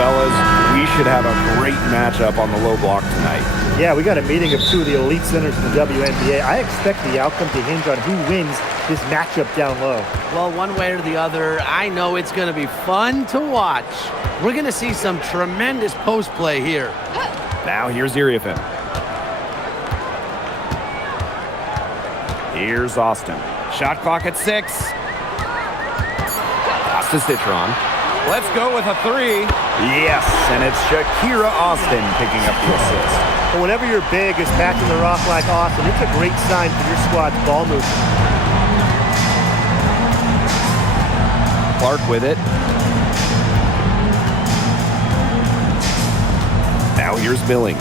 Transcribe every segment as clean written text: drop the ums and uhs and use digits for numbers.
fellas, we should have a great matchup on the low block tonight. Yeah, we got a meeting of two of the elite centers in the WNBA. I expect the outcome to hinge on who wins this matchup down low. Well, one way or the other, I know it's going to be fun to watch. We're going to see some tremendous post play here. Now here's Iriafin. Here's Austin. Shot clock at 6. Pass to Citron. Let's go with a 3. Yes, and it's Shakira Austin picking up the assist. But whenever you're big, is backing the rock like Austin, it's a great sign for your squad's ball movement. Clark with it. Now here's Billings.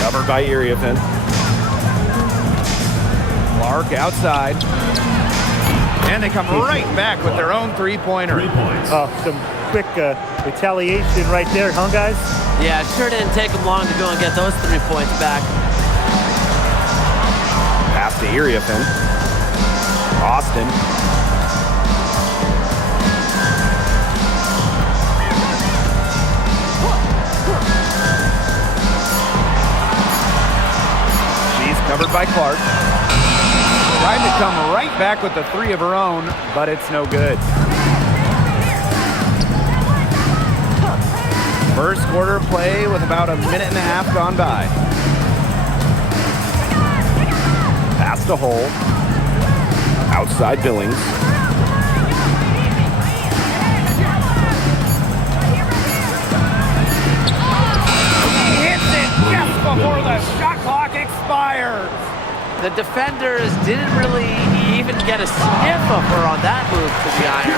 Covered by Iriafin. Clark outside. And they come right back with their own three-pointer. 3 points. Oh, some quick retaliation right there, huh, guys? Yeah, sure didn't take them long to go and get those 3 points back. Pass to Iriafin. Austin. She's covered by Clark. Tried to come right back with the 3 of her own, but it's no good. First quarter of play with about a minute and a half gone by. Pass to Hull. Outside Billings. Hits it just before the shot clock expires. The defenders didn't really even get a sniff of her on that move to the iron.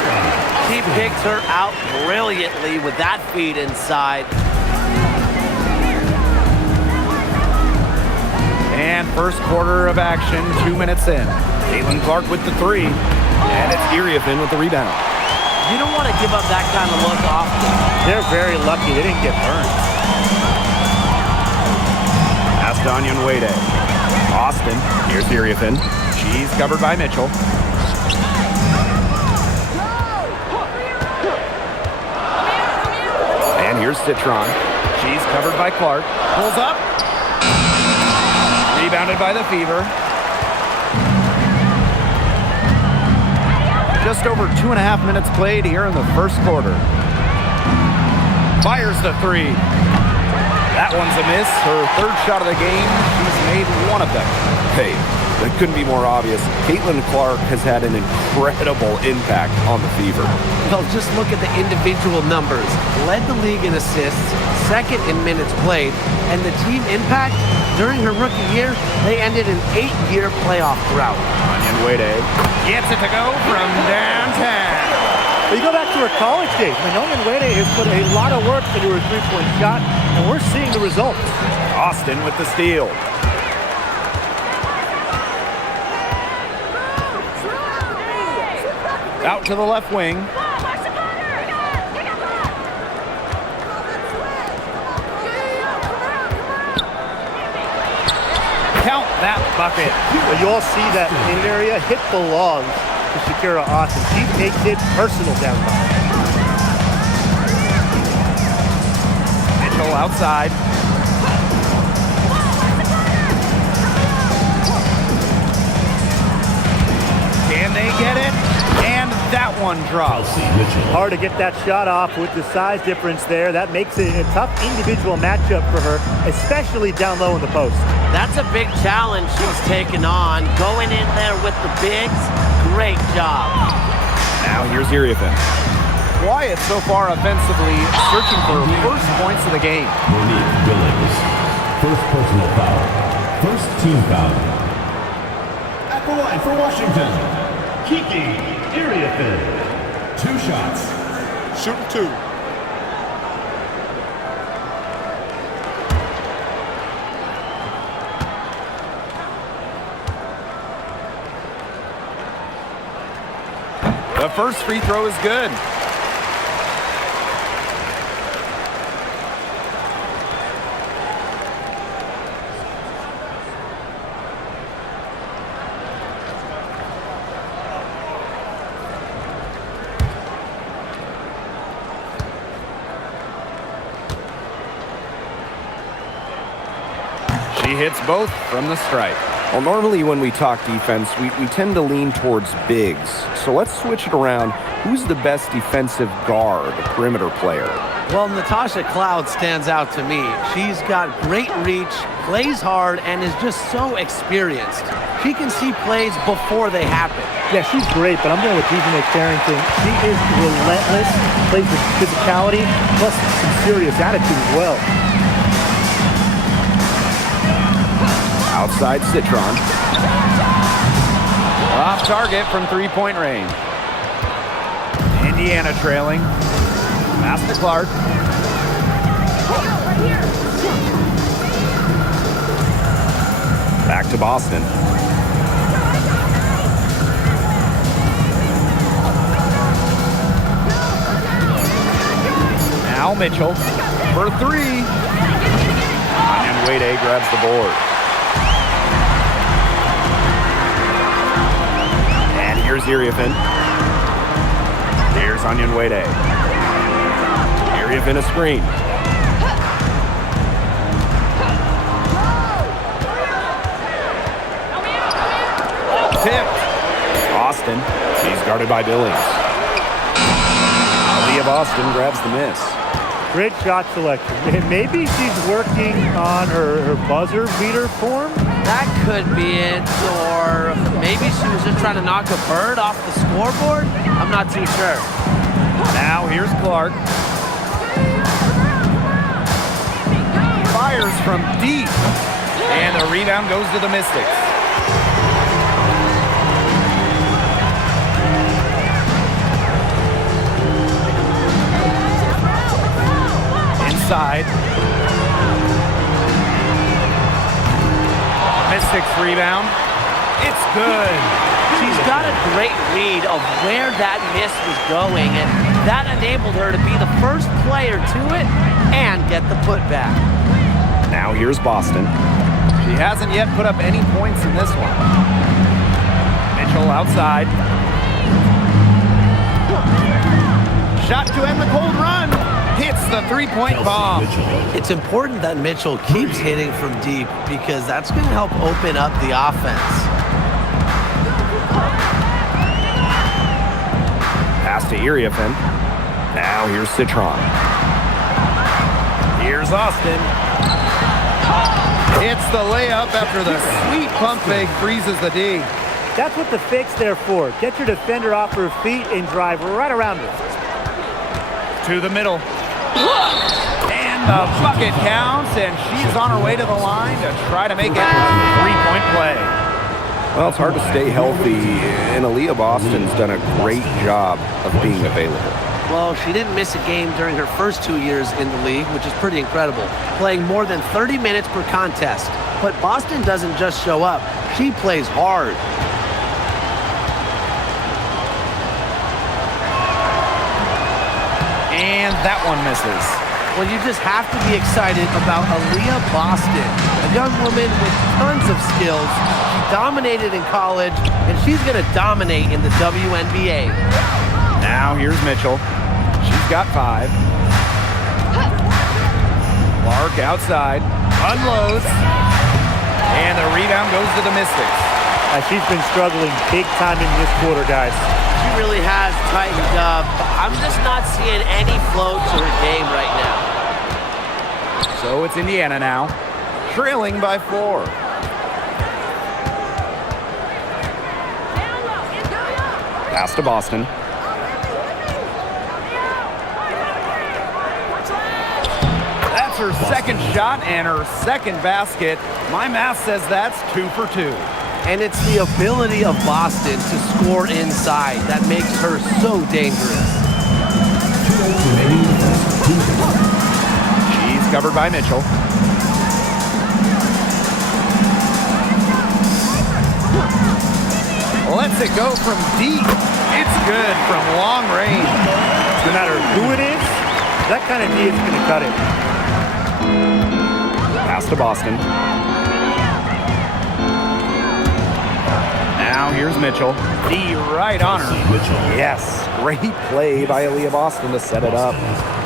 She picked her out brilliantly with that feed inside. And first quarter of action, 2 minutes in. Caitlin Clark with the 3. And it's Iriafin with the rebound. You don't want to give up that kind of look often. They're very lucky they didn't get burned. Pass to Onyenwede. Austin, here's Iriafin. She's covered by Mitchell. And here's Citron. She's covered by Clark. Pulls up. Rebounded by the Fever. Just over 2.5 minutes played here in the first quarter. Fires the 3. That one's a miss. Her third shot of the game. She's made one of them. Hey, that couldn't be more obvious. Caitlin Clark has had an incredible impact on the Fever. Well, just look at the individual numbers. Led the league in assists, second in minutes played, and the team impact during her rookie year, they ended an 8-year playoff drought. Onyenwede gets it to go from downtown. Well, you go back to her college days. Onyenwede has put a lot of work into her three-point shot, and we're seeing the results. Austin with the steal. Out to the left wing. Count that bucket. Well, you all see that in area. Hit belongs to Shakira Austin. She takes it personal down low. Mitchell outside. Can they get it? And that one drops. Hard to get that shot off with the size difference there. That makes it a tough individual matchup for her, especially down low in the post. That's a big challenge she's taken on. Going in there with the bigs, great job. Now here's Iriafin. Quiet so far offensively, searching for first points of the game. Monique Billings. First personal foul. First team foul. At the line for Washington, Kiki Iriafin. 2 shots. Shooting 2. The first free throw is good. She hits both from the stripe. Well, normally when we talk defense, we tend to lean towards bigs. So let's switch it around. Who's the best defensive guard, perimeter player? Well, Natasha Cloud stands out to me. She's got great reach, plays hard, and is just so experienced. She can see plays before they happen. Yeah, she's great, but I'm going with Ethan Carrington. She is relentless, plays with physicality, plus some serious attitude as well. Outside Citron. Off target from three-point range. Indiana trailing. Pass to Clark. Back to Boston. Now Mitchell for three. And Wade grabs the board. And here's Iriafin. Here's Onion Wade. Iriafin a screen. Tipped. Boston. She's guarded by Billings. Leah Boston grabs the miss. Great shot selection. Maybe she's working on her buzzer beater form. That could be it, or maybe she was just trying to knock a bird off the scoreboard. I'm not too sure. Now here's Clark. Fires from deep. And the rebound goes to the Mystics. Inside. Mystics rebound. It's good. She's got a great read of where that miss was going, and that enabled her to be the first player to it and get the putback. Now here's Boston. She hasn't yet put up any points in this one. Mitchell outside. Shot to end the cold run. Hits the three-point bomb. It's important that Mitchell keeps hitting from deep because that's going to help open up the offense. Pass to Iriafin. Now here's Citron. Here's Austin. Hits the layup after the sweet pump fake freezes the D. That's what the fake's there for. Get your defender off her feet and drive right around her. To the middle. And the bucket counts, and she's on her way to the line to try to make it a three-point play. Well, it's hard to stay healthy, and Aaliyah Boston's done a great job of being available. Well, she didn't miss a game during her first 2 years in the league, which is pretty incredible, playing more than 30 minutes per contest. But Boston doesn't just show up, she plays hard. And that one misses. Well, you just have to be excited about Aaliyah Boston, a young woman with tons of skills. She dominated in college, and she's going to dominate in the WNBA. Now here's Mitchell. She's got 5. Clark outside, unloads, and the rebound goes to the Mystics. She's been struggling big time in this quarter, guys. She really has tightened up. I'm just not seeing any flow to her game right now. So it's Indiana now, trailing by 4. Pass to Boston. That's her second shot and her second basket. My math says that's 2 for 2. And it's the ability of Boston to score inside that makes her so dangerous. She's covered by Mitchell. Lets it go from deep. It's good from long range. No matter who it is, that kind of D is going to cut it. Pass to Boston. Now here's Mitchell. D right on her. Yes, great play by Aaliyah Boston to set it up.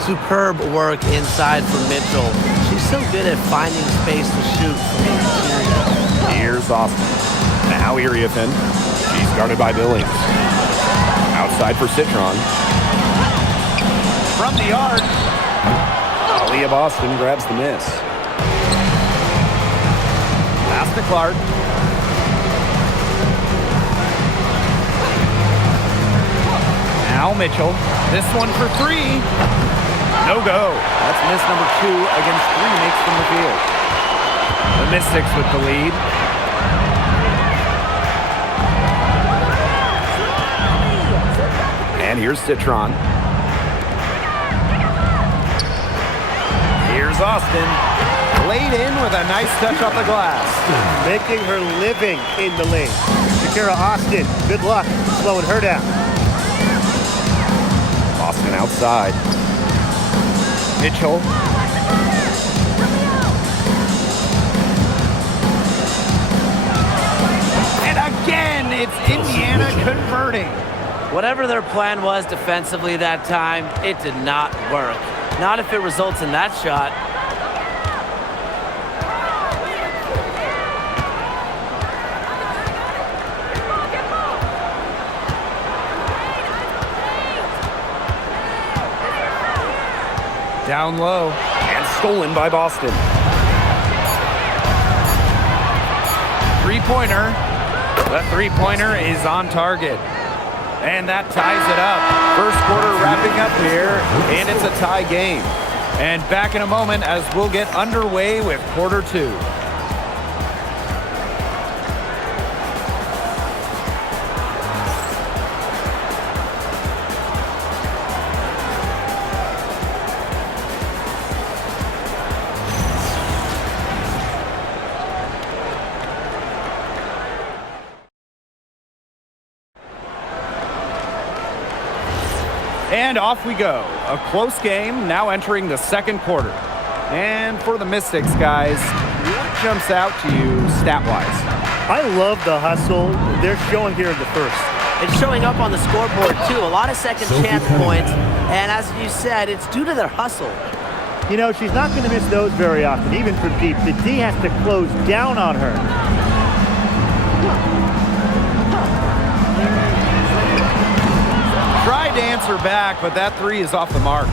Superb work inside from Mitchell. She's so good at finding space to shoot from the interior. Here's Austin. Now Iriafin. She's guarded by Billings. Outside for Citron. From the arc. Aaliyah Boston grabs the miss. Pass to Clark. Now Mitchell. This one for three. No go. That's miss number 2 against 3 makes from the field. The Mystics with the lead. And here's Citron. Here's Austin. Laid in with a nice touch off the glass. Making her living in the lane. Shakira Austin, good luck slowing her down. Austin outside. Mitchell. And again, it's Indiana converting. Whatever their plan was defensively that time, it did not work. Not if it results in that shot. Down low and stolen by Boston. Three-pointer. The three-pointer is on target. And that ties it up. First quarter wrapping up here, and it's a tie game. And back in a moment as we'll get underway with quarter 2. And off we go. A close game now entering the second quarter. And for the Mystics, guys, what jumps out to you stat-wise? I love the hustle they're showing here in the first. It's showing up on the scoreboard, too. A lot of second chance points. And as you said, it's due to their hustle. You know, she's not going to miss those very often, even from deep. The D has to close down on her. Tried to answer back, but that three is off the mark.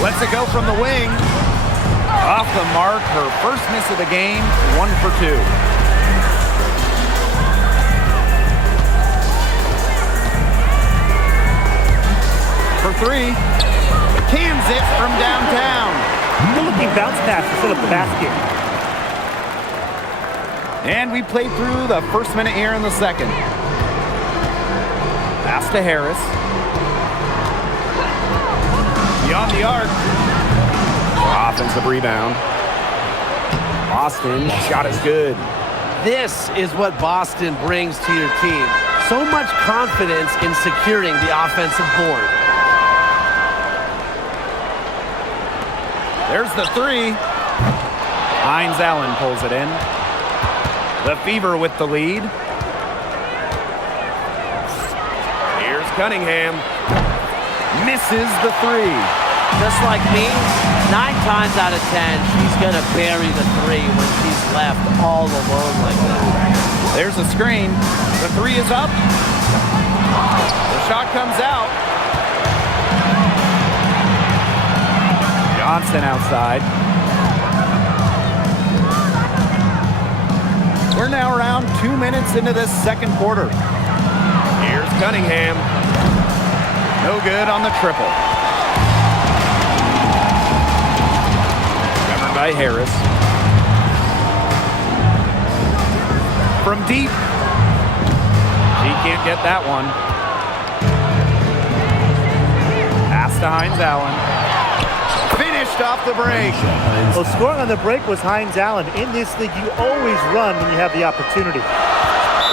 Lets it go from the wing. Off the mark, her first miss of the game, 1 for 2. For 3, cans it from downtown. Good-looking bounce pass to fill up the basket. And we played through the first minute here in the second. Pass to Harris. Beyond the arc. Offensive rebound. Boston, shot is good. This is what Boston brings to your team. So much confidence in securing the offensive board. There's the three. Hines Allen pulls it in. The Fever with the lead. Here's Cunningham. Misses the three. Just like me, 9 times out of 10, she's going to bury the three when she's left all alone like that. There's a screen. The three is up. The shot comes out. Johnson outside. We're now around 2 minutes into this second quarter. Here's Cunningham. No good on the triple. Covered by Harris. From deep. She can't get that one. Pass to Hines Allen. Finished off the break. Well, scoring on the break was Hines Allen. In this league, you always run when you have the opportunity.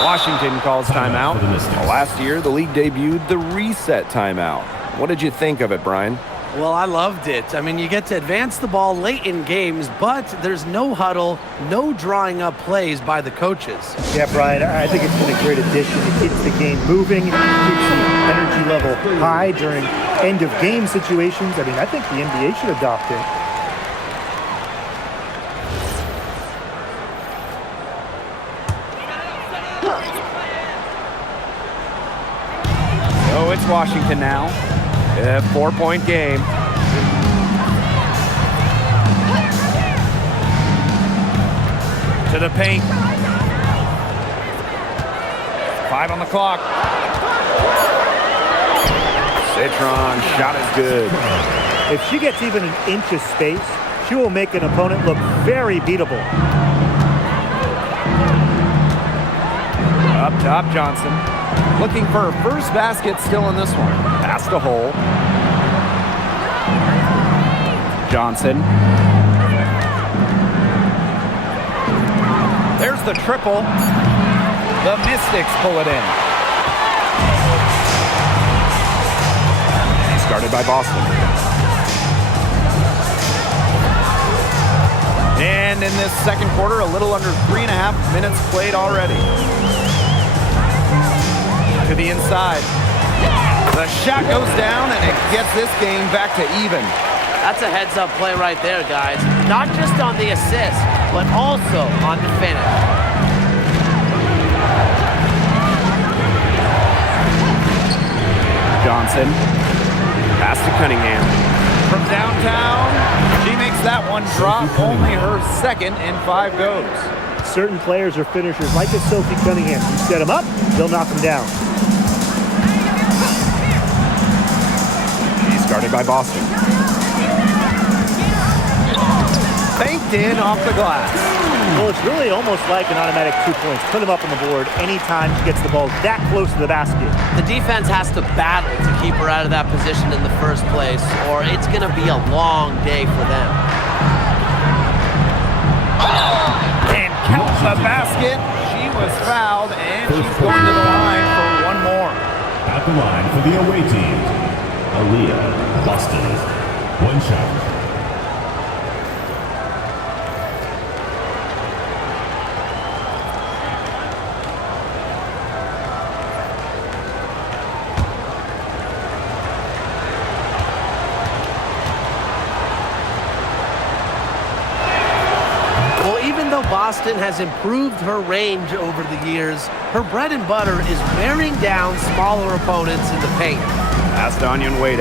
Washington calls timeout. Last year, the league debuted the reset timeout. What did you think of it, Brian? Well, I loved it. I mean, you get to advance the ball late in games, but there's no huddle, no drawing up plays by the coaches. Yeah, Brian, I think it's been a great addition. It keeps the game moving, keeps the energy level high during end-of-game situations. I mean, I think the NBA should adopt it. So it's Washington now. A 4-point game. To the paint. 5 on the clock. Citron, shot is good. If she gets even an inch of space, she will make an opponent look very beatable. Up top, Johnson. Looking for her first basket still in this one. Pass to Hole. Johnson. There's the triple. The Mystics pull it in. Started by Boston. And in this second quarter, a little under 3.5 minutes played already. To the inside. The shot goes down, and it gets this game back to even. That's a heads-up play right there, guys. Not just on the assist, but also on the finish. Johnson. Pass to Cunningham. From downtown, she makes that one drop. Only her second, and 5 goes. Certain players are finishers, like a Sophie Cunningham. You set them up, they'll knock them down. She's guarded by Boston. Banked in off the glass. Well, it's really almost like an automatic 2 points. Put them up on the board anytime she gets the ball that close to the basket. The defense has to battle to keep her out of that position in the first place, or it's going to be a long day for them. And count the basket. She was fouled, and she's going to the line for one more. At the line for the away team, Aaliyah, Boston. 1 shot. Boston has improved her range over the years. Her bread and butter is wearing down smaller opponents in the paint. Pass to Onion Wade.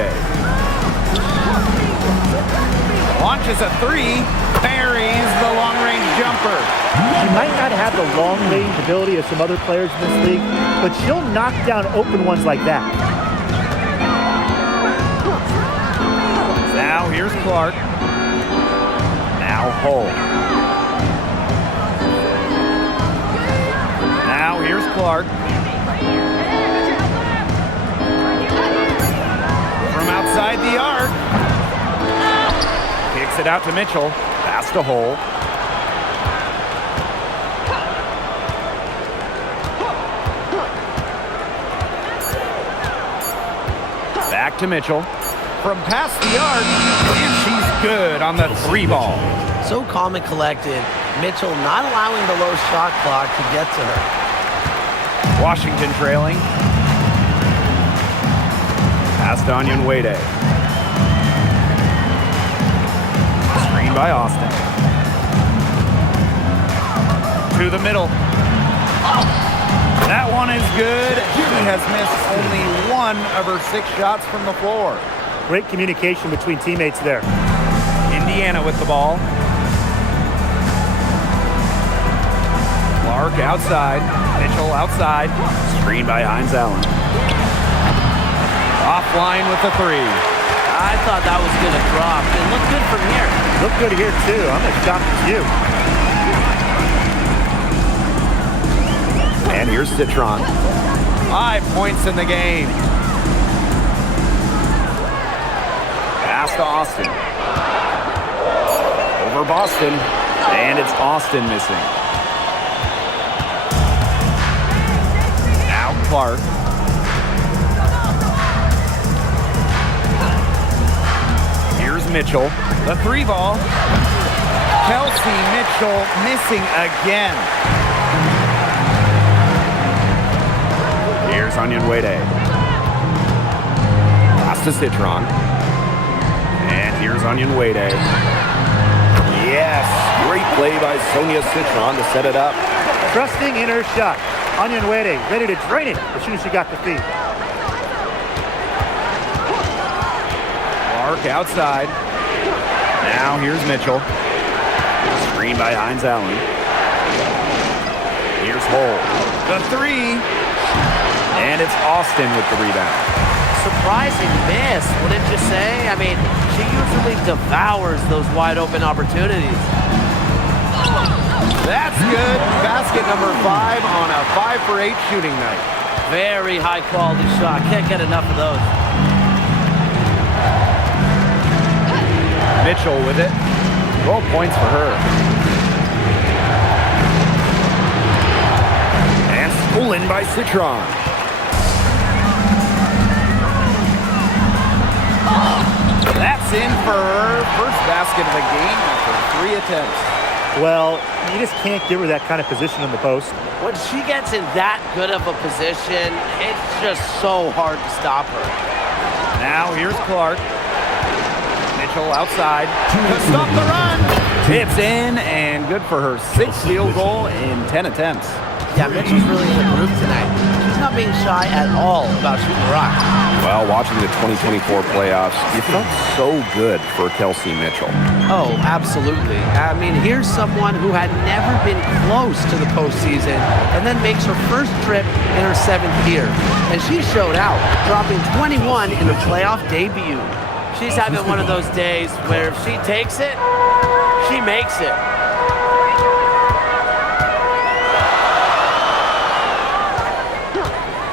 Launches a 3, buries the long-range jumper. She might not have the long-range ability of some other players in this league, but she'll knock down open ones like that. Now here's Clark. Now Hull. Now here's Clark. From outside the arc. Kicks it out to Mitchell. Pass to Hull. Back to Mitchell. From past the arc, and she's good on the 3 ball. So calm and collected. Mitchell not allowing the low shot clock to get to her. Washington trailing. Pass to Onion Wade. Screen by Austin. To the middle. That one is good. She has missed only 1 of her 6 shots from the floor. Great communication between teammates there. Indiana with the ball. Clark outside. Mitchell outside. Screen by Hines Allen. Offline with the 3. I thought that was going to drop. It looked good from here. Looked good here, too. I'm as shocked as you. And here's Citron. 5 points in the game. Pass to Austin. Over Boston. And it's Austin missing. Now Clark. Mitchell. The three ball. Kelsey Mitchell missing again. Here's Onyenwere. Pass to Citron. And here's Onyenwere. Yes, great play by Sonia Citron to set it up. Trusting in her shot. Onyenwere ready to drain it as soon as she got the feed. Clark outside. Now here's Mitchell. Screen by Hines Allen. Here's Hull. The three. And it's Austin with the rebound. Surprising miss, wouldn't you say? I mean, she usually devours those wide open opportunities. That's good. Basket number 5 on a 5 for 8 shooting night. Very high quality shot. Can't get enough of those. Mitchell with it. 12 points for her. And stolen by Citron. That's in for her first basket of the game after 3 attempts. Well, you just can't give her that kind of position in the post. When she gets in that good of a position, it's just so hard to stop her. Now here's Clark. Mitchell outside to stop the run. It's in and good for her 6th field goal in 10 attempts. Yeah, Mitchell's really in the groove tonight. She's not being shy at all about shooting the rock. Well, watching the 2024 playoffs, you felt so good for Kelsey Mitchell. Oh, absolutely. I mean, here's someone who had never been close to the postseason and then makes her first trip in her 7th year. And she showed out, dropping 21 in her playoff debut. She's having one of those days where if she takes it, she makes it.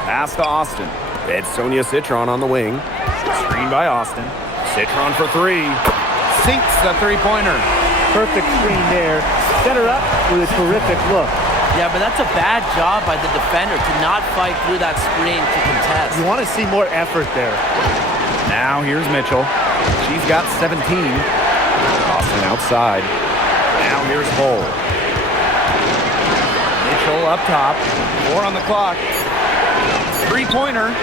Pass to Austin. It's Sonia Citron on the wing. Screen by Austin. Citron for 3. Sinks the three-pointer. Perfect screen there. Set her up with a terrific look. Yeah, but that's a bad job by the defender to not fight through that screen to contest. You want to see more effort there. Now here's Mitchell. She's got 17. Austin outside. Now here's Hull. Mitchell up top. 4 on the clock. Three-pointer.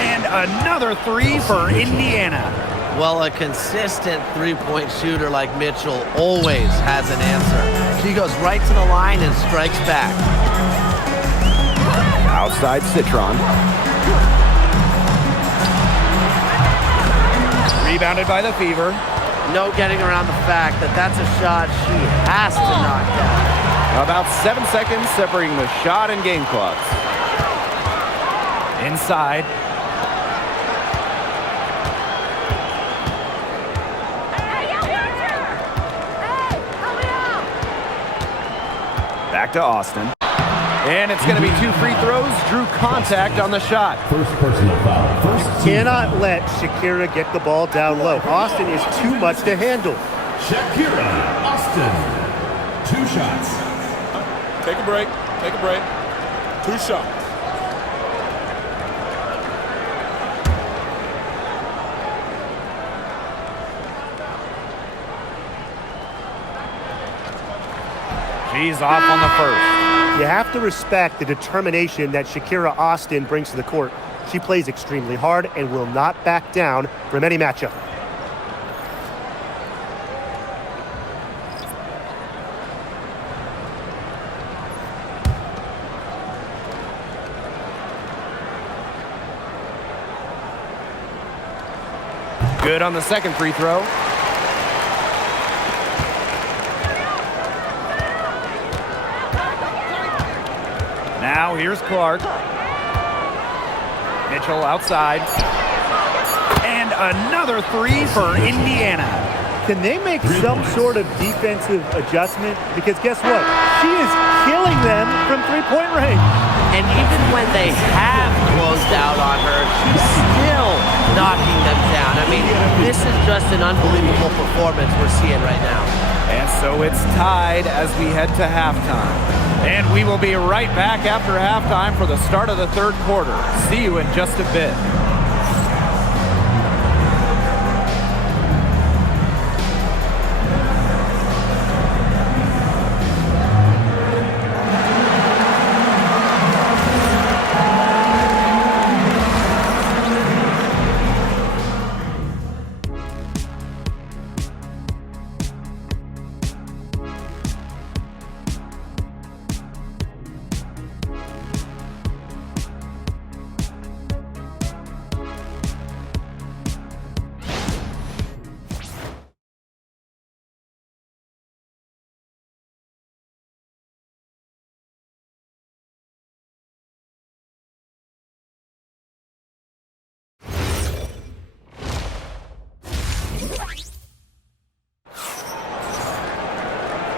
And another 3 for Indiana. Well, a consistent three-point shooter like Mitchell always has an answer. She goes right to the line and strikes back. Outside Citron. Rebounded by the Fever. No getting around the fact that that's a shot she has to knock down. About 7 seconds separating the shot and game clocks. Inside. Back to Austin. And it's going to be 2 free throws. Drew contact on the shot. First personal foul. First team Cannot foul. let Shakira get the ball down low. Austin is too much to handle. Shakira Austin. 2 shots. Take a break. Take a break. 2 shots. She's off on the first. You have to respect the determination that Shakira Austin brings to the court. She plays extremely hard and will not back down from any matchup. Good on the second free throw. Now here's Clark. Mitchell outside. And another 3 for Indiana. Can they make some sort of defensive adjustment? Because guess what? She is killing them from three-point range. And even when they have closed out on her, she's still knocking them down. I mean, this is just an unbelievable performance we're seeing right now. And so it's tied as we head to halftime. And we will be right back after halftime for the start of the third quarter. See you in just a bit.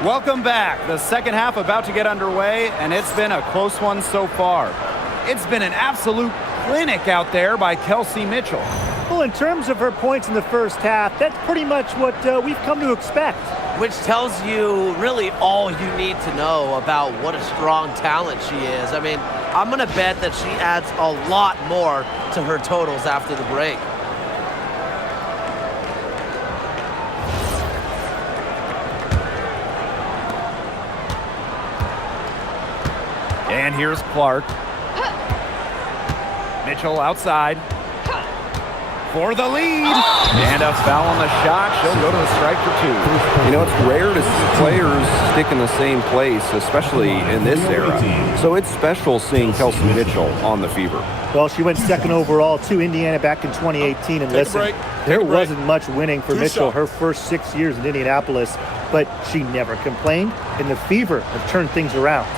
Welcome back. The second half about to get underway, and it's been a close one so far. It's been an absolute clinic out there by Kelsey Mitchell. Well, in terms of her points in the first half, that's pretty much what we've come to expect. Which tells you really all you need to know about what a strong talent she is. I mean, I'm going to bet that she adds a lot more to her totals after the break. And here's Clark. Mitchell outside for the lead. And a foul on the shot. She'll go to the strike for 2. You know, it's rare to see players stick in the same place, especially in this era. So it's special seeing Kelsey Mitchell on the Fever. Well, she went second overall to Indiana back in 2018. And listen, there wasn't much winning for Mitchell her first 6 years in Indianapolis, but she never complained, and the Fever have turned things around.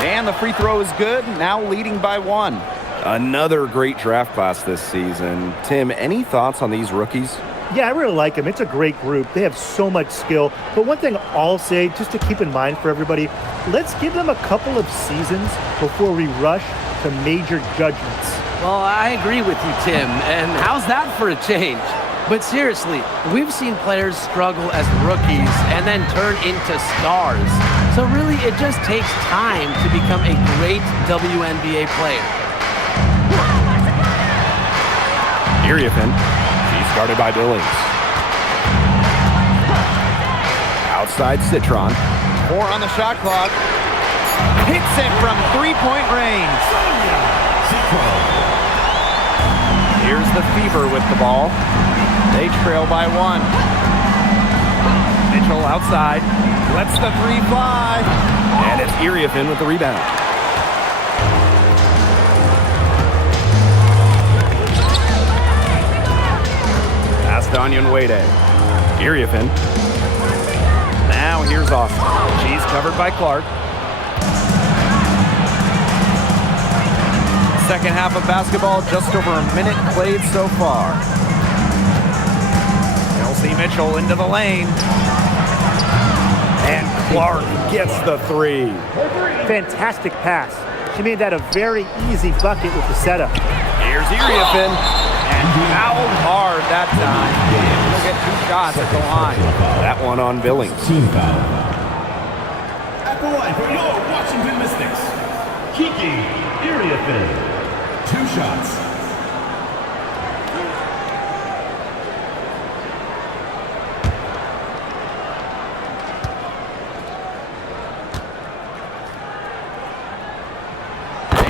And the free throw is good, now leading by 1. Another great draft class this season. Tim, any thoughts on these rookies? Yeah, I really like them. It's a great group. They have so much skill. But one thing I'll say, just to keep in mind for everybody, let's give them a couple of seasons before we rush to major judgments. Well, I agree with you, Tim. And how's that for a change? But seriously, we've seen players struggle as rookies and then turn into stars. So really, it just takes time to become a great WNBA player. Iriafen. She's guarded by Billings. Outside Citron. 4 on the shot clock. Hits it from 3-point range. Here's the Fever with the ball. They trail by 1. Mitchell outside. Lets the 3 fly. And it's Iriafen with the rebound. Pass to Onyenwere. Iriafen. Now here's Austin. She's covered by Clark. Second half of basketball, just over a minute played so far. Kelsey Mitchell into the lane. And Clark gets the 3. Fantastic pass. She made that a very easy bucket with the setup. Here's Iriafen. And fouled hard that time. She'll get 2 shots at the line. That one on Billings. Team foul. At the line for your Washington Mystics, Kiki Iriafen. 2 shots.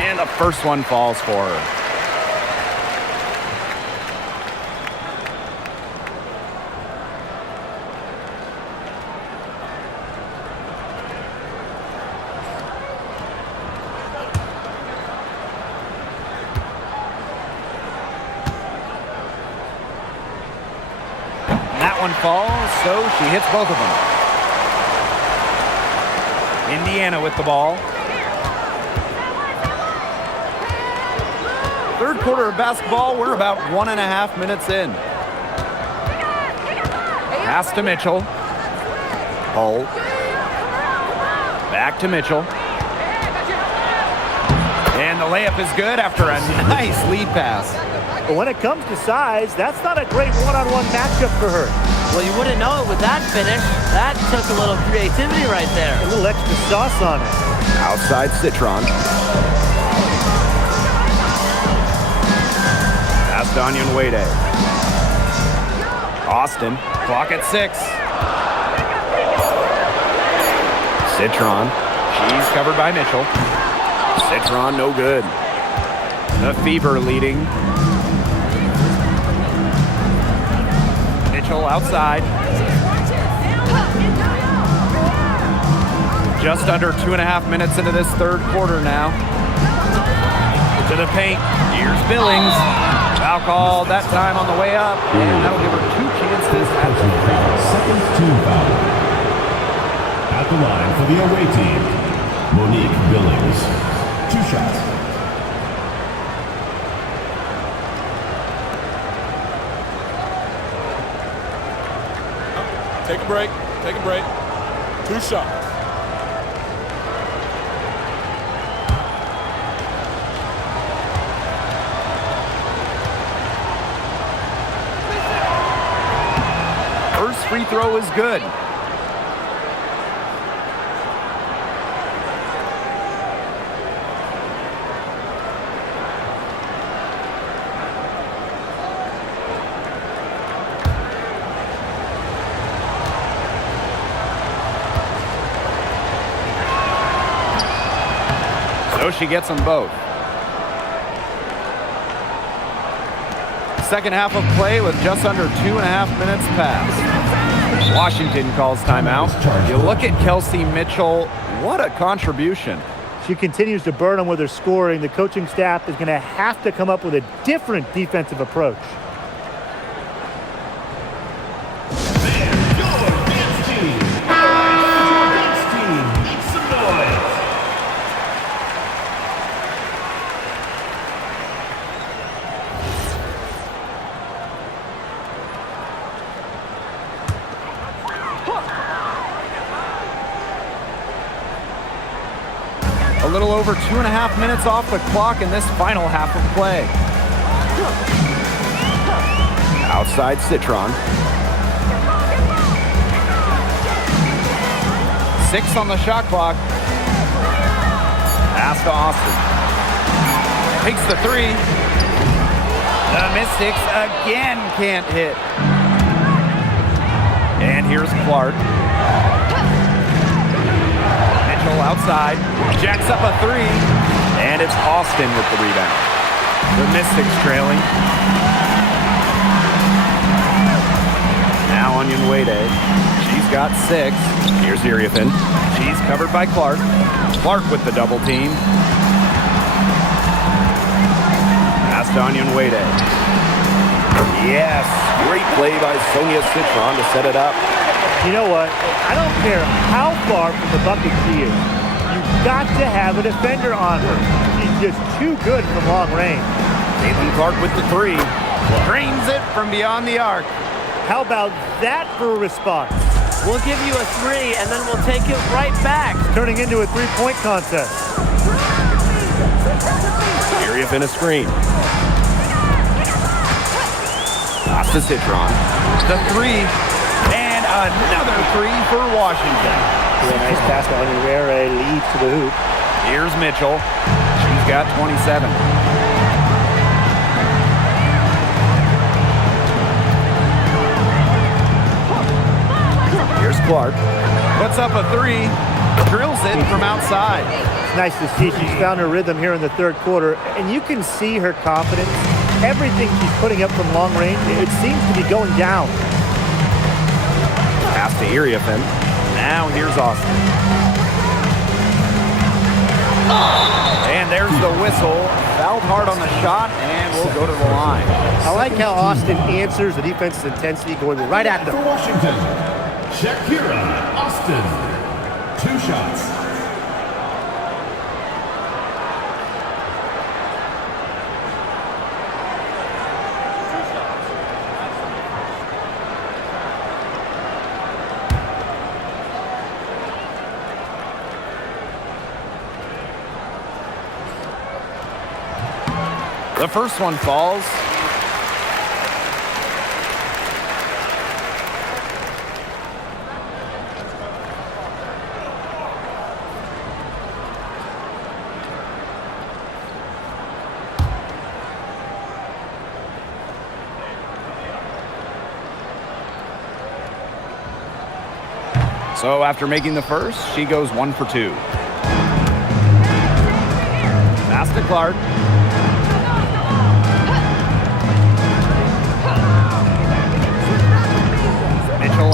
And the first one falls for her. That one falls, so she hits both of them. Indiana with the ball. Third quarter of basketball, we're about 1.5 minutes in. Pass to Mitchell. Hull. Back to Mitchell. And the layup is good after a nice lead pass. But when it comes to size, that's not a great one-on-one matchup for her. Well, you wouldn't know it with that finish. That took a little creativity right there. A little extra sauce on it. Outside Citron. Pass to Onyenwere. Austin, clock at 6. Citron, she's covered by Mitchell. Citron, no good. The Fever leading. Mitchell outside. Just under 2.5 minutes into this third quarter now. To the paint. Here's Billings. Foul call that time on the way up. And that'll give her 2 chances at the Second team foul. At the line for the away team, Monique Billings. 2 shots. Take a break. Take a break. 2 shots. First free throw is good. So she gets them both. Second half of play with just under 2.5 minutes passed. Washington calls timeout. You look at Kelsey Mitchell, what a contribution. She continues to burn them with her scoring. The coaching staff is going to have to come up with a different defensive approach. A little over 2.5 minutes off the clock in this final half of play. Outside Citron. 6 on the shot clock. Pass to Austin. Takes the 3. The Mystics again can't hit. And here's Clark. Outside, jacks up a 3, and it's Austin with the rebound. The Mystics trailing. Now Onyenwede. She's got 6. Here's Iriafin. She's covered by Clark. Clark with the double team. Pass to Onyenwede. Yes, great play by Sonia Citron to set it up. You know what? I don't care how far from the bucket she is. You've got to have a defender on her. She's just too good from long range. Caitlin Clark with the 3. Drains it from beyond the arc. How about that for a response? We'll give you a 3, and then we'll take it right back. Turning into a three-point contest. Iriafin a screen. Pass to Citron. The 3. And another 3 for Washington. Yeah, nice pass to Onyenwede, leads to the hoop. Here's Mitchell. She's got 27. Here's Clark. Puts up a 3. Drills it from outside. It's nice to see she's found her rhythm here in the third quarter, and you can see her confidence. Everything she's putting up from long range, it seems to be going down. Pass to Iriafin. Now here's Austin. And there's the whistle. Fouled hard on the shot, and we'll go to the line. I like how Austin answers the defense's intensity, going right at them. For Washington, Shakira Austin. 2 shots. The first one falls. So after making the first, she goes 1 for 2. Pass to Clark.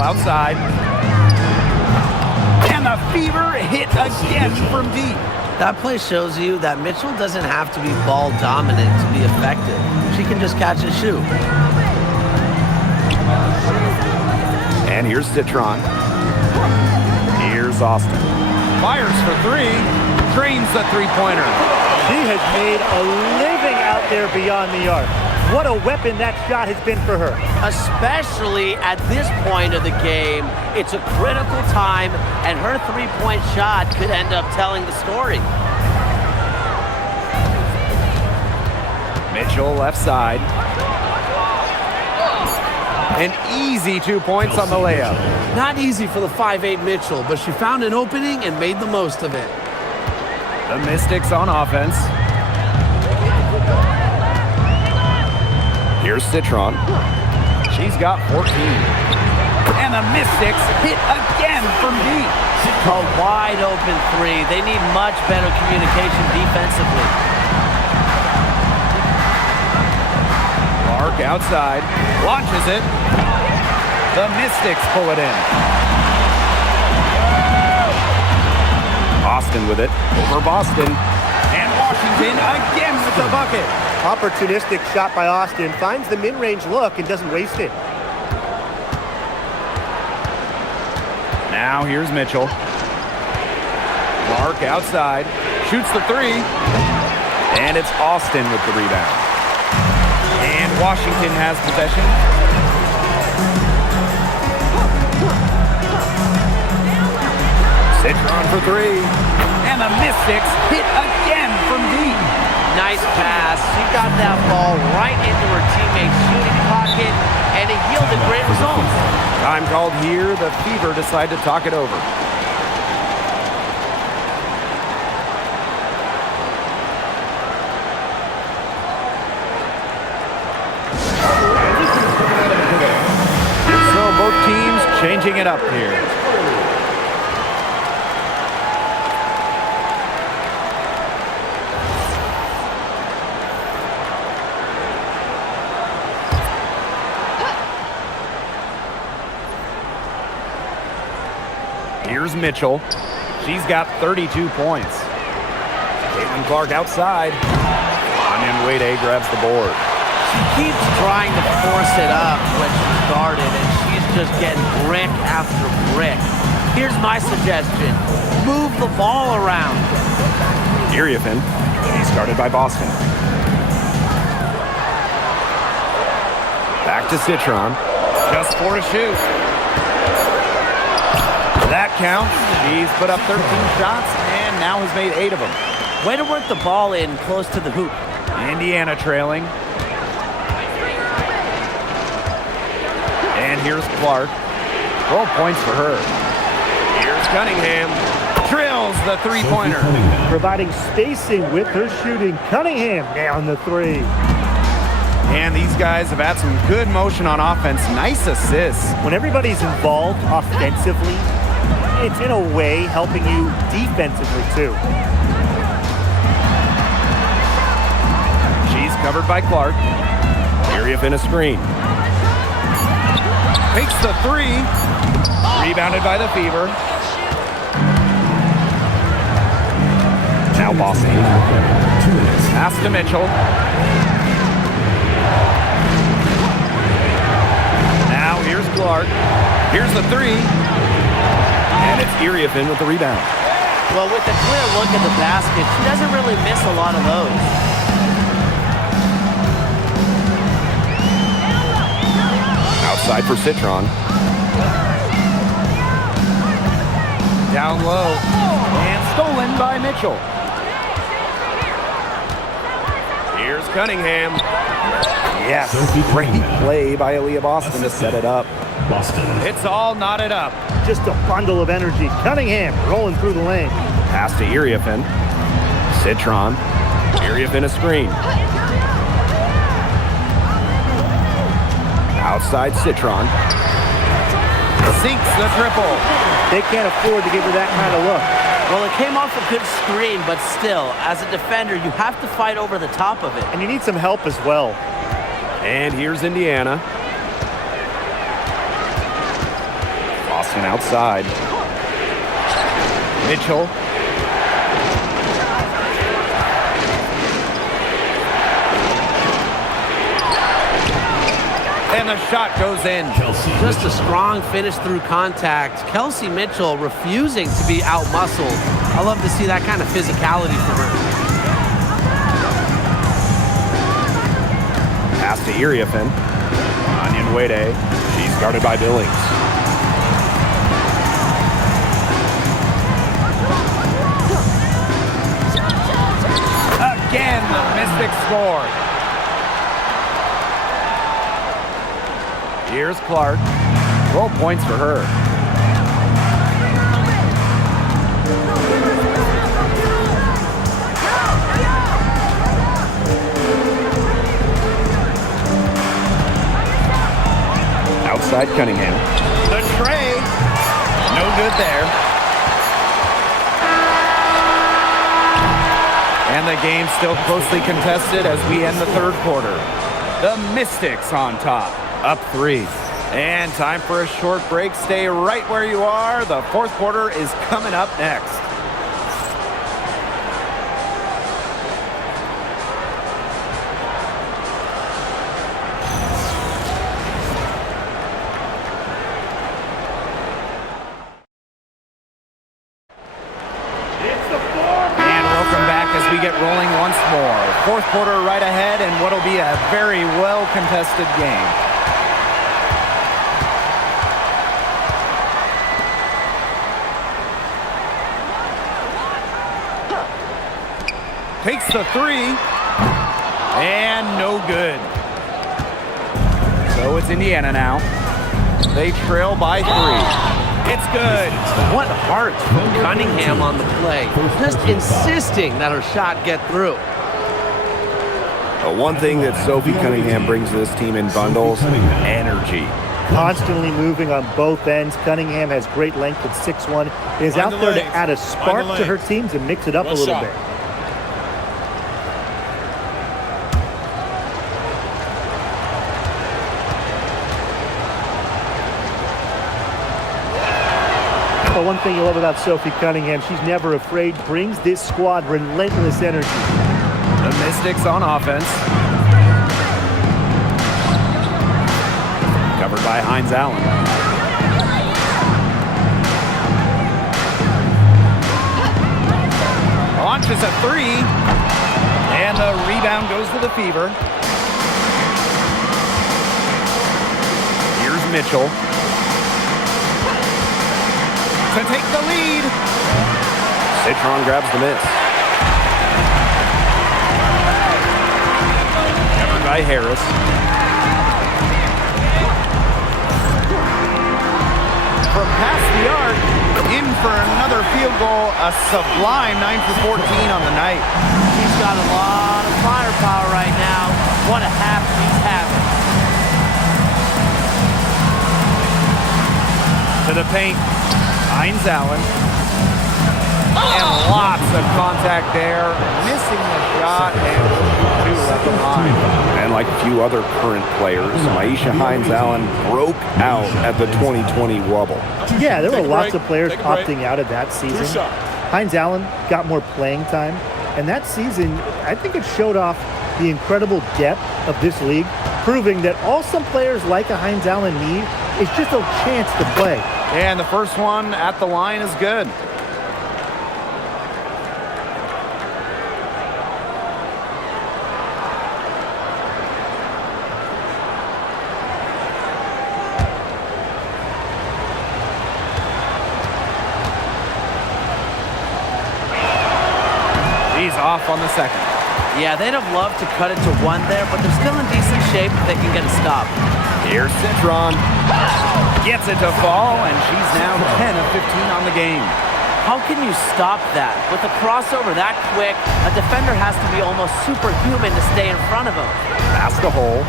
Outside. And the fever hit again from deep. That play shows you that Mitchell doesn't have to be ball dominant to be effective. She can just catch and shoot. And here's Citron. Here's Austin. Fires for 3. Drains the 3-pointer. She has made a living out there beyond the arc. What a weapon that shot has been for her. Especially at this point of the game. It's a critical time, and her three-point shot could end up telling the story. Mitchell left side. An easy 2 points on the layup. Not easy for the 5'8" Mitchell, but she found an opening and made the most of it. The Mystics on offense. Here's Citron. She's got 14. And the Mystics hit again from deep. A wide open three. They need much better communication defensively. Clark outside. Launches it. The Mystics pull it in. Austin with it. Over Boston. And Washington again with the bucket. Opportunistic shot by Austin. Finds the mid-range look and doesn't waste it. Now here's Mitchell. Clark outside. Shoots the three. And it's Austin with the rebound. And Washington has possession. Citron for three. And the Mystics hit again from deep. Nice pass. She got that ball right into her teammate's shooting pocket, and it yielded great results. Time called here. The Fever decide to talk it over. So both teams changing it up here. Here's Mitchell. She's got 32 points. Caitlin Clark outside. And Wade grabs the board. She keeps trying to force it up when she's guarded, and she's just getting brick after brick. Here's my suggestion. Move the ball around. Iriafin. He's started by Boston. Back to Citron. Just 4 to shoot. That counts. She's put up 13 shots and now has made 8 of them. Way to work the ball in close to the hoop. Indiana trailing. And here's Clark. 12 points for her. Here's Cunningham. Drills the three-pointer. Providing spacing with her shooting. Cunningham down the three. And these guys have had some good motion on offense. Nice assists. When everybody's involved offensively, it's in a way helping you defensively too. She's covered by Clark. Iriafin a screen. Makes the three. Rebounded by the Fever. Now Boston. Pass to Mitchell. Now here's Clark. Here's the three. And it's Iriafin with the rebound. Well, with a clear look at the basket, she doesn't really miss a lot of those. Outside for Citron. Down low. And stolen by Mitchell. Here's Cunningham. Yes, great play by Aaliyah Boston to set it up. Boston. It's all knotted up. Just a bundle of energy. Cunningham rolling through the lane. Pass to Iriafin. Citron. Iriafin a screen. Outside Citron. Sinks the triple. They can't afford to give her that kind of look. Well, it came off a good screen, but still, as a defender, you have to fight over the top of it. And you need some help as well. And here's Indiana. Boston outside. Mitchell. And the shot goes in. Just a strong finish through contact. Kelsey Mitchell refusing to be out-muscled. I love to see that kind of physicality from her. Pass to Iriafin. Onion Wade. She's guarded by Billings. Again, the Mystics score. Here's Clark. 12 points for her. Outside Cunningham. The tray. No good there. And the game's still closely contested as we end the third quarter. The Mystics on top, up 3. And time for a short break. Stay right where you are. The fourth quarter is coming up next. We get rolling once more. Fourth quarter right ahead, and what'll be a very well-contested game. Takes the 3, and no good. So it's Indiana now. They trail by 3. It's good. What heart from Cunningham on the play. Just insisting that her shot get through. One thing that Sophie Cunningham brings to this team in bundles, energy. Constantly moving on both ends. Cunningham has great length at 6'1". Is out there to add a spark to her team to mix it up a little bit. But one thing you love about Sophie Cunningham, she's never afraid, brings this squad relentless energy. The Mystics on offense. Covered by Hines Allen. Launches a 3. And the rebound goes to the Fever. Here's Mitchell. To take the lead. Citron grabs the miss. Covered by Harris. From past the arc, in for another field goal. A sublime 9 for 14 on the night. She's got a lot of firepower right now. What a half she's having. To the paint. Hines Allen. And lots of contact there. Missing the shot and 2 left behind. And like a few other current players, Maisha Hines Allen broke out at the 2020 Wubble. Yeah, there were lots of players opting out of that season. Hines Allen got more playing time. And that season, I think it showed off the incredible depth of this league, proving that all some players like a Hines Allen need is just a chance to play. And the first one at the line is good. He's off on the second. Yeah, they'd have loved to cut it to 1 there, but they're still in decent shape if they can get a stop. Here's Citron. Gets it to fall, and she's now 10 of 15 on the game. How can you stop that? With a crossover that quick, a defender has to be almost superhuman to stay in front of him. Past the hole.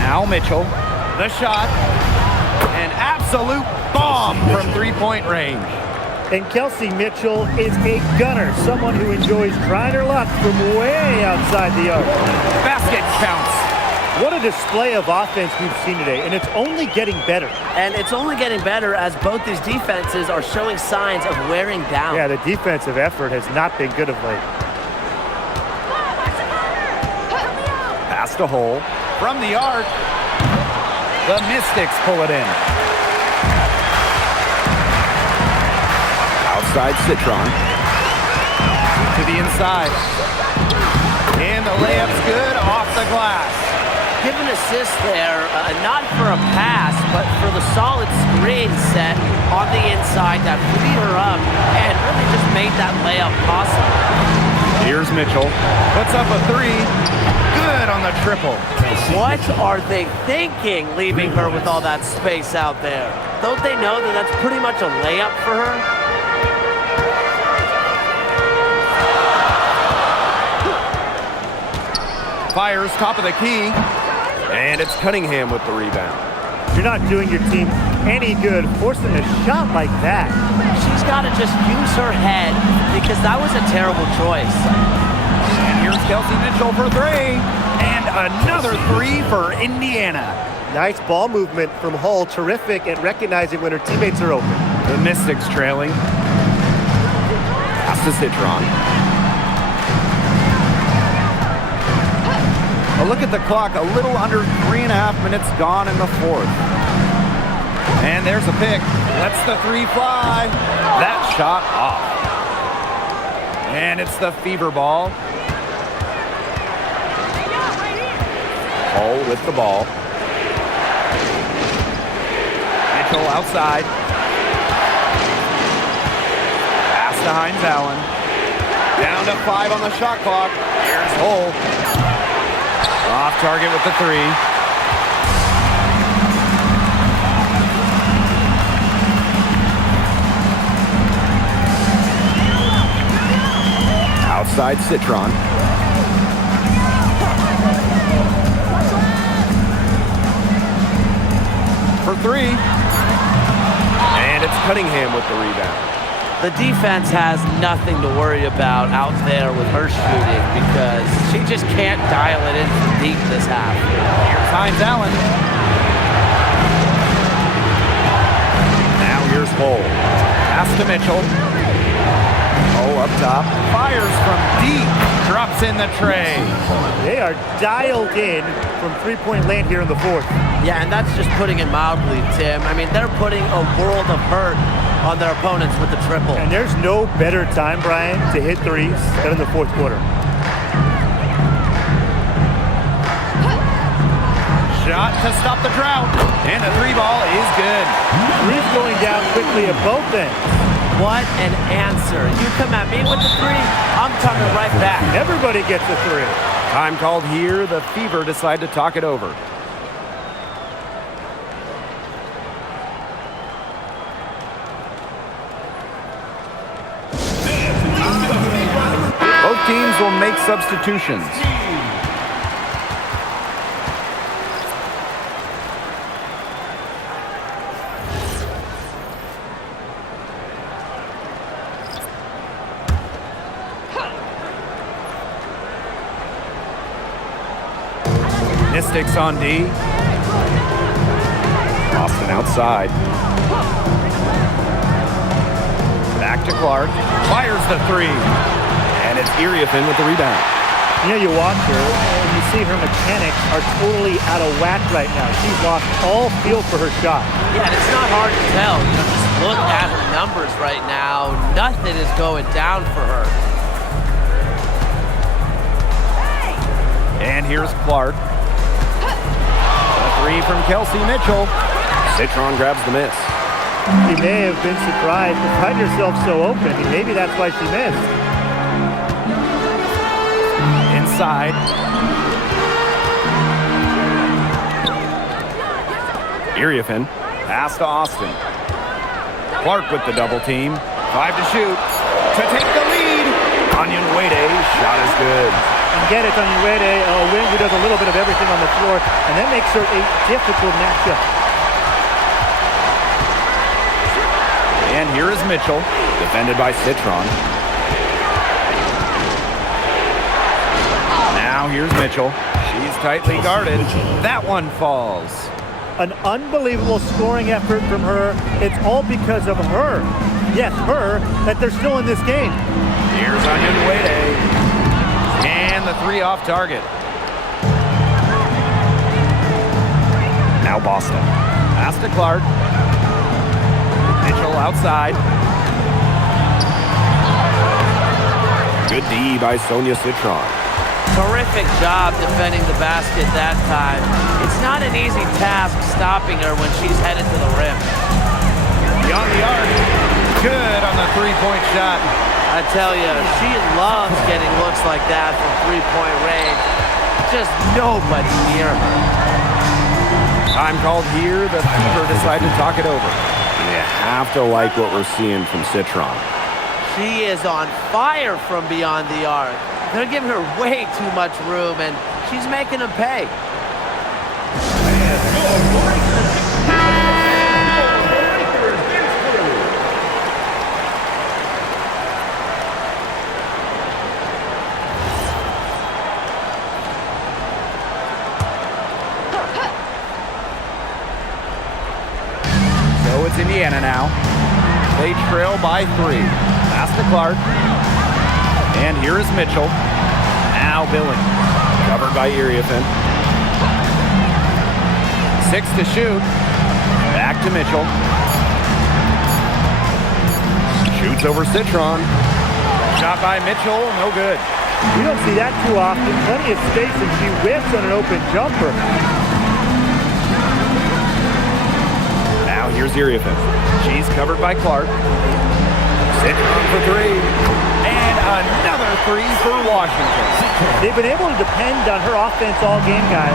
Now Mitchell. The shot. An absolute bomb from three-point range. And Kelsey Mitchell is a gunner, someone who enjoys trying her luck from way outside the arc. Basket counts. What a display of offense we've seen today, and it's only getting better. And it's only getting better as both these defenses are showing signs of wearing down. Yeah, the defensive effort has not been good of late. Past a hole. From the arc, the Mystics pull it in. Outside Citron. To the inside. And the layup's good off the glass. Give an assist there, not for a pass, but for the solid screen set on the inside that freed her up and really just made that layup possible. Here's Mitchell. Puts up a three. Good on the triple. What are they thinking, leaving her with all that space out there? Don't they know that that's pretty much a layup for her? Fires top of the key. And it's Cunningham with the rebound. You're not doing your team any good forcing a shot like that. She's got to just use her head because that was a terrible choice. And here's Kelsey Mitchell for three. And another three for Indiana. Nice ball movement from Hull. Terrific at recognizing when her teammates are open. The Mystics trailing. Pass to Citron. A look at the clock, a little under 3.5 minutes gone in the fourth. And there's a pick. Lets the three fly. That shot off. And it's the Fever ball. Hull with the ball. Mitchell outside. Pass to Hines Allen. Down to 5 on the shot clock. Here's Hull. Off target with the three. Outside Citron. For three. And it's Cunningham with the rebound. The defense has nothing to worry about out there with her shooting because she just can't dial it in from deep this half. Here's Hines Allen. Now here's Hull. Pass to Mitchell. Hull up top. Fires from deep. Drops in the tray. They are dialed in from three-point land here in the fourth. Yeah, and that's just putting it mildly, Tim. I mean, they're putting a world of hurt on their opponents with the triple. And there's no better time, Brian, to hit threes than in the fourth quarter. Shot to stop the drought. And the three ball is good. Three's going down quickly at both ends. What an answer. You come at me with the three, I'm coming right back. Everybody gets a three. Time called here. The Fever decide to talk it over. Both teams will make substitutions. Mystics on D. Austin outside. Back to Clark. Fires the three. And it's Iriafin with the rebound. You know, you watch her, and you see her mechanics are totally out of whack right now. She's lost all feel for her shot. Yeah, and it's not hard to tell. You know, just look at her numbers right now. Nothing is going down for her. And here's Clark. A three from Kelsey Mitchell. Citron grabs the miss. She may have been surprised to find herself so open. And maybe that's why she missed. Inside. Iriafin. Pass to Austin. Clark with the double team. 5 to shoot. To take the lead. Onion Wade. Shot is good. And get it on Uede, a wing who does a little bit of everything on the floor, and that makes her a difficult matchup. And here is Mitchell, defended by Citron. Now here's Mitchell. She's tightly guarded. That one falls. An unbelievable scoring effort from her. It's all because of her. Yes, her, that they're still in this game. Here's Onion Wade. And the three off target. Now Boston. Pass to Clark. Mitchell outside. Good D by Sonia Citron. Terrific job defending the basket that time. It's not an easy task stopping her when she's headed to the rim. Beyond the arc. Good on the three-point shot. I tell you, she loves getting looks like that from three-point range. Just nobody near her. Time called here. The Fever decide to talk it over. You have to like what we're seeing from Citron. She is on fire from beyond the arc. They're giving her way too much room, and she's making them pay. So it's Indiana now. They trail by 3. Pass to Clark. And here is Mitchell. Now Billings. Covered by Iriafin. 6 to shoot. Back to Mitchell. Shoots over Citron. Shot by Mitchell. No good. We don't see that too often. Plenty of space, and she whiffs on an open jumper. Now here's Iriafin. She's covered by Clark. Citron for 3. And another 3 for Washington. They've been able to depend on her offense all game, guys.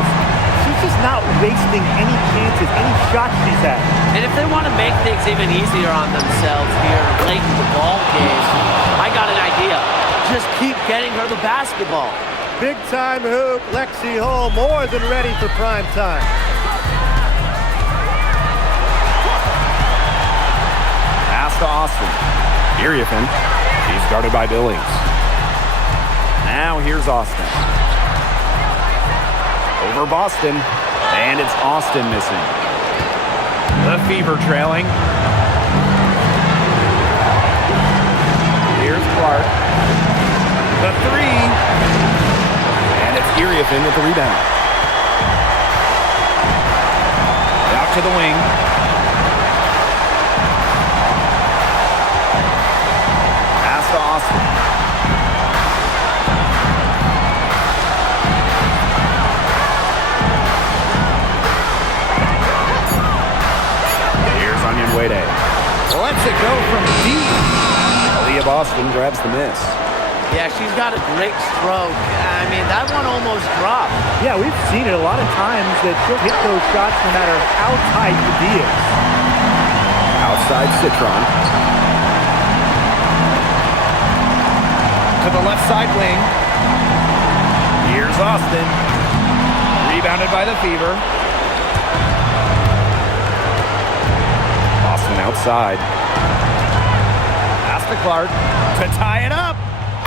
She's just not wasting any chances, any shots she's had. And if they want to make things even easier on themselves here late in the ball game, I got an idea. Just keep getting her the basketball. Big time hoop, Lexi Hull more than ready for prime time. Pass to Austin. Iriafin. She's guarded by Billings. Now here's Austin. Over Boston. And it's Austin missing. The Fever trailing. Here's Clark. The 3. And it's Iriafin with the rebound. Out to the wing. Pass to Austin. Here's Onion Wade. Lets it go from deep. Aaliyah Boston grabs the miss. Yeah, she's got a great stroke. I mean, that one almost dropped. Yeah, we've seen it a lot of times that she'll hit those shots no matter how tight the D is. Outside Citron. To the left side wing. Here's Austin. Rebounded by the Fever. Austin outside. Pass to Clark to tie it up.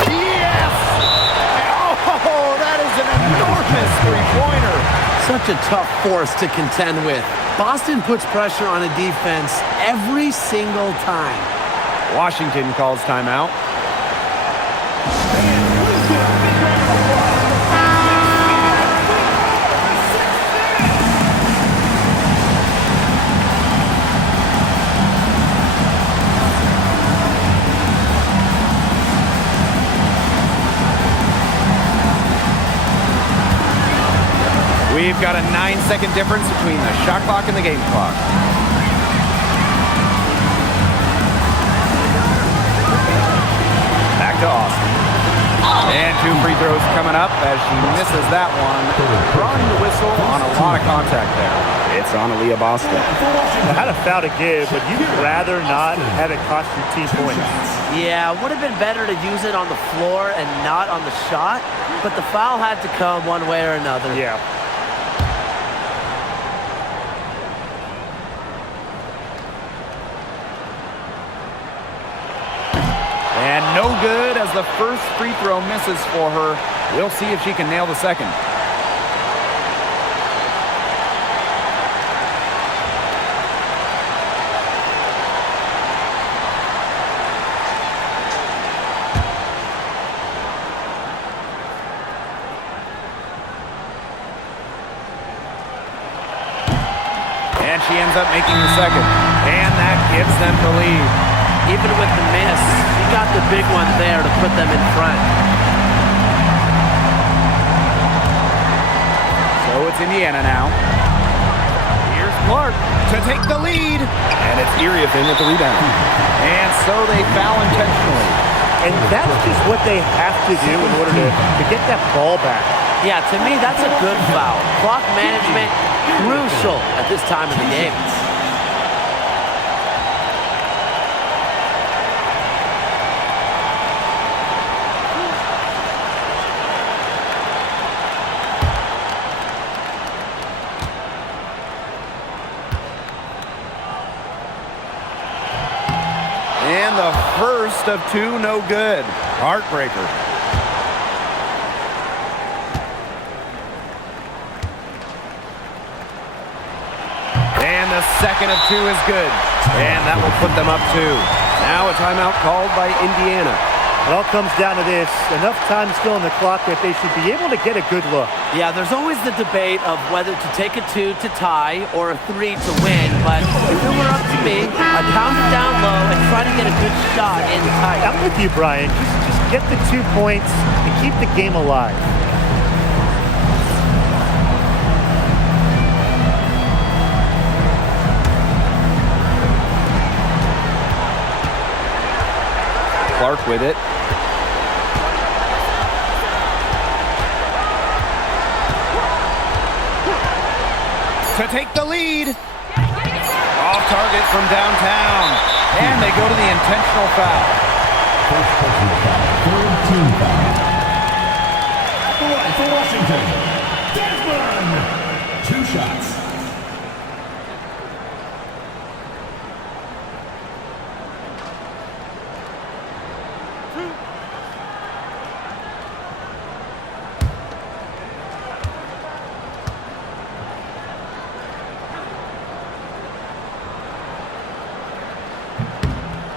Yes! Oh, that is an enormous three-pointer. Such a tough force to contend with. Boston puts pressure on a defense every single time. Washington calls timeout. We've got a 9-second difference between the shot clock and the game clock. Back to Austin. And 2 free throws coming up as she misses that one. Drawing the whistle on a lot of contact there. It's on Aaliyah Boston. I had a foul to give, but you'd rather not have it cost your team points. Yeah, would have been better to use it on the floor and not on the shot, but the foul had to come one way or another. Yeah. And no good as the first free throw misses for her. We'll see if she can nail the second. And she ends up making the second. And that gives them the lead. Even with the miss, he got the big one there to put them in front. it's Indiana now. Here's Clark to take the lead. And it's Iriafin at the rebound. And so they foul intentionally. And that's just what they have to do in order to get that ball back. Yeah, to me, that's a good foul. Clock management, crucial at this time of the game. And the first of two, no good. Heartbreaker. And the second of two is good. And that will put them up two. Now a timeout called by Indiana. It all comes down to this. Enough time still on the clock that they should be able to get a good look. Yeah, there's always the debate of whether to take a 2 to tie or a 3 to win. But if it were up to me, I'd pound it down low and try to get a good shot in tight. I'm with you, Brian. Just get the 2 points and keep the game alive. Clark with it. To take the lead. Off target from downtown. And they go to the intentional foul. First personal foul. Third team foul. At the line for Washington, Desmond. 2 shots.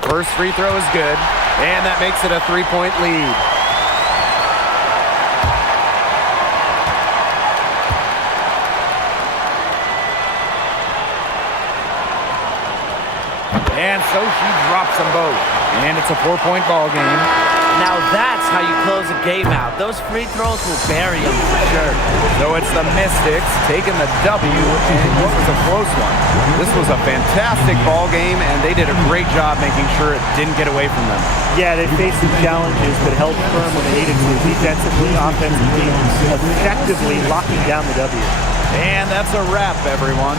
First free throw is good, and that makes it a 3-point lead. And so she drops them both, and it's a 4-point ball game. Now that's how you close a game out. Those free throws will bury them for sure. So it's the Mystics taking the W in what was a close one. This was a fantastic ball game, and they did a great job making sure it didn't get away from them. Yeah, they faced some challenges, but held firm when they needed to. Defensively, offensively, effectively locking down the W. And that's a wrap, everyone.